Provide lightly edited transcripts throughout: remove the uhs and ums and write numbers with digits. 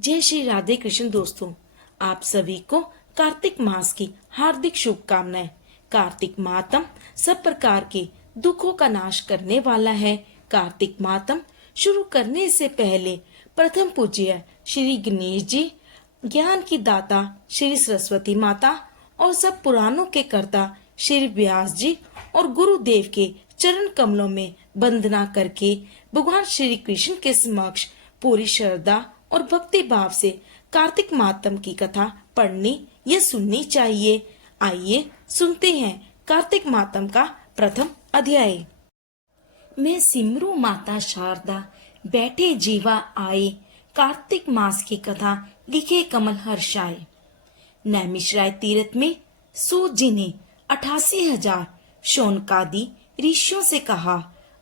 जय श्री राधे कृष्ण दोस्तों, आप सभी को कार्तिक मास की हार्दिक शुभकामनाएं। कार्तिक मातम सब प्रकार के दुखों का नाश करने वाला है। कार्तिक मातम शुरू करने से पहले प्रथम पूज्य श्री गणेश जी, ज्ञान की दाता श्री सरस्वती माता और सब पुराणों के कर्ता श्री व्यास जी और गुरुदेव के चरण कमलों में वंदना करके भगवान श्री कृष्ण के समक्ष पूरी श्रद्धा और भक्ति भाव से कार्तिक मातम की कथा पढ़नी या सुननी चाहिए। आइए सुनते हैं कार्तिक मातम का प्रथम अध्याय। मैं सिमरू माता शारदा, बैठे जीवा आए, कार्तिक मास की कथा लिखे कमल हर्षाए। नैमिषराय तीर्थ में सूत जी ने 88,000 शौनकादि ऋषियों से कहा,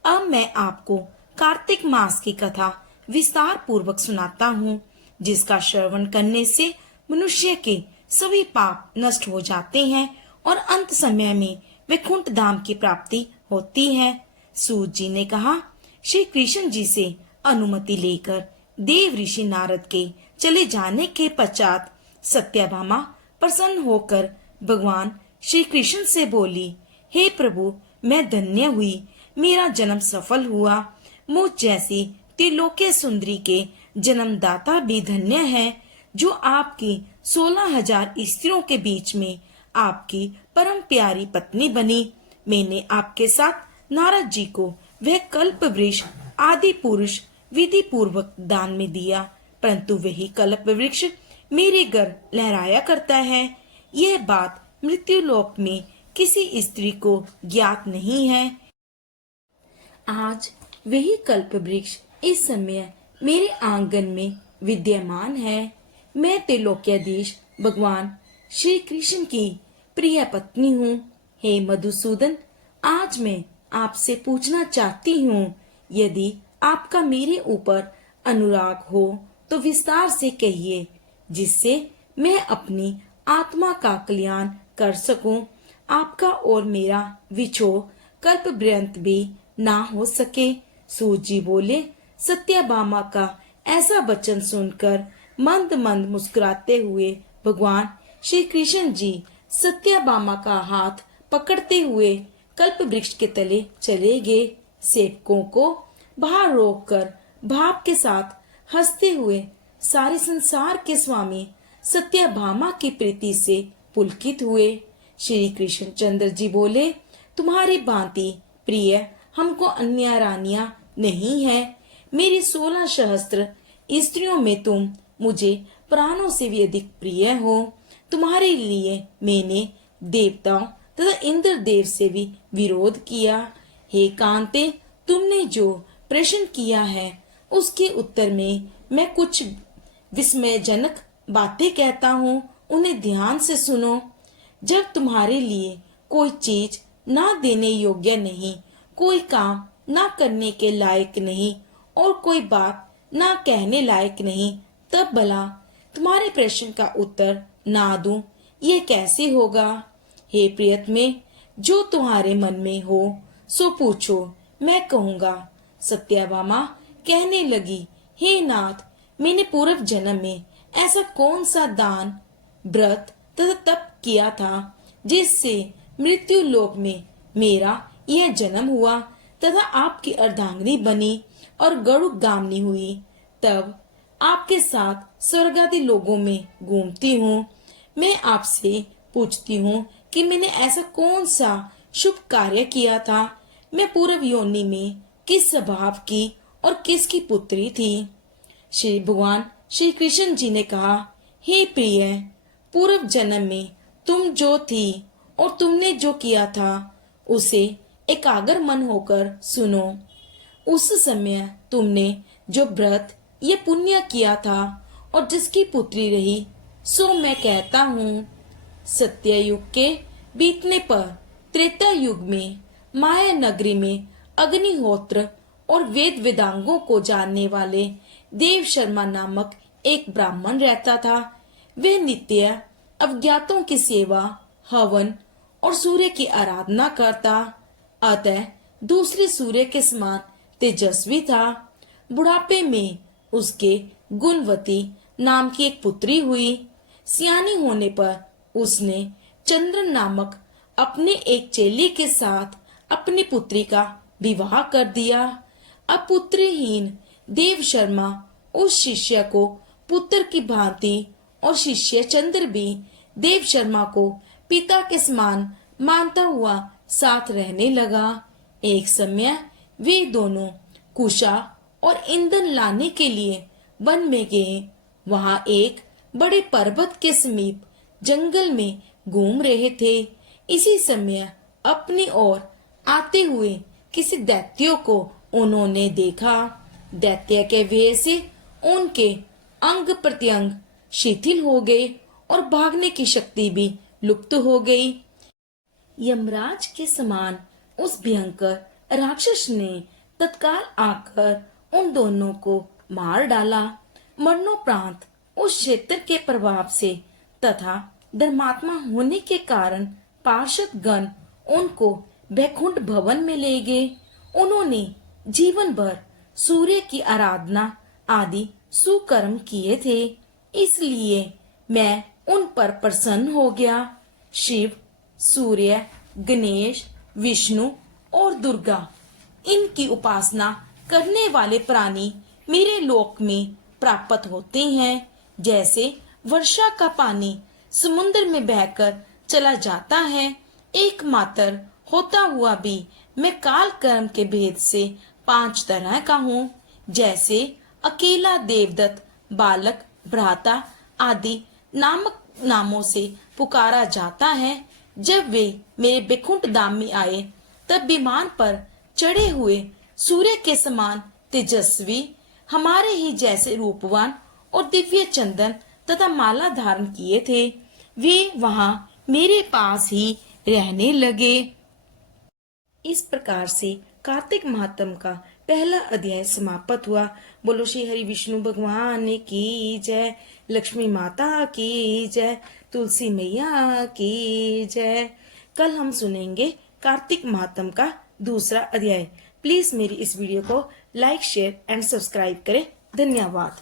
अब मैं आपको कार्तिक मास की कथा विस्तार पूर्वक सुनाता हूँ, जिसका श्रवण करने से मनुष्य के सभी पाप नष्ट हो जाते हैं और अंत समय में वैकुंठ धाम की प्राप्ति होती है। सूत जी ने कहा, श्री कृष्ण जी से अनुमति लेकर देव ऋषि नारद के चले जाने के पश्चात सत्यभामा प्रसन्न होकर भगवान श्री कृष्ण से बोली, हे प्रभु, मैं धन्य हुई, मेरा जन्म सफल हुआ। मुझ जैसी त्रिलोक्य सुंदरी के जन्मदाता भी धन्य है, जो आपकी 16,000 स्त्रियों के बीच में आपकी परम प्यारी पत्नी बनी। मैंने आपके साथ नारद जी को वह कल्प वृक्ष आदि पुरुष विधि पूर्वक दान में दिया, परंतु वही कल्प वृक्ष मेरे घर लहराया करता है। यह बात मृत्यु लोक में किसी स्त्री को ज्ञात नहीं है। आज वही कल्प वृक्ष इस समय मेरे आंगन में विद्यमान है। मैं त्रिलोक्याधीश भगवान श्री कृष्ण की प्रिय पत्नी हूँ। हे मधुसूदन, आज मैं आपसे पूछना चाहती हूँ, यदि आपका मेरे ऊपर अनुराग हो तो विस्तार से कहिए, जिससे मैं अपनी आत्मा का कल्याण कर सकूं। आपका और मेरा विछोह कल्प पर्यंत भी ना हो सके। सूत जी बोले, सत्यभामा का ऐसा वचन सुनकर मंद मंद मुस्कुराते हुए भगवान श्री कृष्ण जी सत्यभामा का हाथ पकड़ते हुए कल्प वृक्ष के तले चले गए। सेवकों को बाहर रोककर भाव के साथ हंसते हुए सारे संसार के स्वामी सत्यभामा की प्रीति से पुलकित हुए। श्री कृष्ण चंद्र जी बोले, तुम्हारी भांति प्रिय हमको अन्य रानियां नहीं है। मेरी 16 सहस्त्र स्त्रियों में तुम मुझे प्राणों से भी अधिक प्रिय हो। तुम्हारे लिए मैंने देवताओं तथा इंद्र देव से भी विरोध किया। हे कांते, तुमने जो प्रश्न किया है उसके उत्तर में मैं कुछ विस्मयजनक बातें कहता हूँ, उन्हें ध्यान से सुनो। जब तुम्हारे लिए कोई चीज ना देने योग्य नहीं, कोई काम ना करने के लायक नहीं और कोई बात ना कहने लायक नहीं, तब भला तुम्हारे प्रश्न का उत्तर ना दूं, ये कैसे होगा। हे प्रियतमे, जो तुम्हारे मन में हो सो पूछो, मैं कहूँगा। सत्यभामा कहने लगी, हे नाथ, मैंने पूर्व जन्म में ऐसा कौन सा दान, व्रत तथा तप किया था जिससे मृत्यु लोक में मेरा यह जन्म हुआ तथा आपकी अर्धांगिनी बनी और गरुड़ गामनी हुई। तब आपके साथ स्वर्ग आदि लोगों में घूमती हूँ। मैं आपसे पूछती हूँ कि मैंने ऐसा कौन सा शुभ कार्य किया था। मैं पूर्व योनि में किस स्वभाव की और किसकी पुत्री थी। श्री भगवान श्री कृष्ण जी ने कहा, हे प्रिय, पूर्व जन्म में तुम जो थी और तुमने जो किया था उसे एकाग्र मन होकर सुनो। उस समय तुमने जो व्रत ये पुण्य किया था और जिसकी पुत्री रही, सो मैं कहता हूँ, सत्ययुग के बीतने पर त्रेता युग में माया नगरी में अग्निहोत्र और वेद वेदांगों को जानने वाले देव शर्मा नामक एक ब्राह्मण रहता था। वह नित्य अज्ञातों की सेवा, हवन और सूर्य की आराधना करता, अतः दूसरे सूर्य के समान तेजस्वी था। बुढ़ापे में उसके गुणवती नाम की एक पुत्री हुई। सियानी होने पर उसने चंद्रन नामक अपने एक चेले के साथ अपनी पुत्री का विवाह कर दिया। अब पुत्रहीन देव शर्मा उस शिष्य को पुत्र की भांति और शिष्य चंद्र भी देव शर्मा को पिता के समान मानता हुआ साथ रहने लगा। एक समय वे दोनों कुशा और ईंधन लाने के लिए वन में गए। वहां एक बड़े पर्वत के समीप जंगल में घूम रहे थे। इसी समय अपनी ओर आते हुए किसी दैत्यों को उन्होंने देखा। दैत्य के वेश से उनके अंग प्रत्यंग शिथिल हो गए और भागने की शक्ति भी लुप्त हो गई। यमराज के समान उस भयंकर राक्षस ने तत्काल आकर उन दोनों को मार डाला। मरणोपरांत उस क्षेत्र के प्रभाव से तथा धर्मात्मा होने के कारण पार्षद गण उनको बैकुंठ भवन में ले गए। उन्होंने जीवन भर सूर्य की आराधना आदि सुकर्म किए थे, इसलिए मैं उन पर प्रसन्न हो गया। शिव, सूर्य, गणेश, विष्णु और दुर्गा इनकी उपासना करने वाले प्राणी मेरे लोक में प्राप्त होते हैं। जैसे वर्षा का पानी समुद्र में बहकर चला जाता है, एकमात्र होता हुआ भी मैं काल कर्म के भेद से 5 तरह का हूँ। जैसे अकेला, देवदत्त, बालक, भ्राता आदि नामक नामों से पुकारा जाता है। जब वे मेरे बैकुंठ धाम में आए तब विमान पर चढ़े हुए सूर्य के समान तेजस्वी, हमारे ही जैसे रूपवान और दिव्य चंदन तथा माला धारण किए थे। वे वहां मेरे पास ही रहने लगे। इस प्रकार से कार्तिक माहत्म का पहला अध्याय समाप्त हुआ। बोलो श्री हरि विष्णु भगवान की जय, लक्ष्मी माता की जय, तुलसी मैया की जय। कल हम सुनेंगे कार्तिक माहत्म का दूसरा अध्याय। प्लीज मेरी इस वीडियो को लाइक, शेयर एंड सब्सक्राइब करें। धन्यवाद।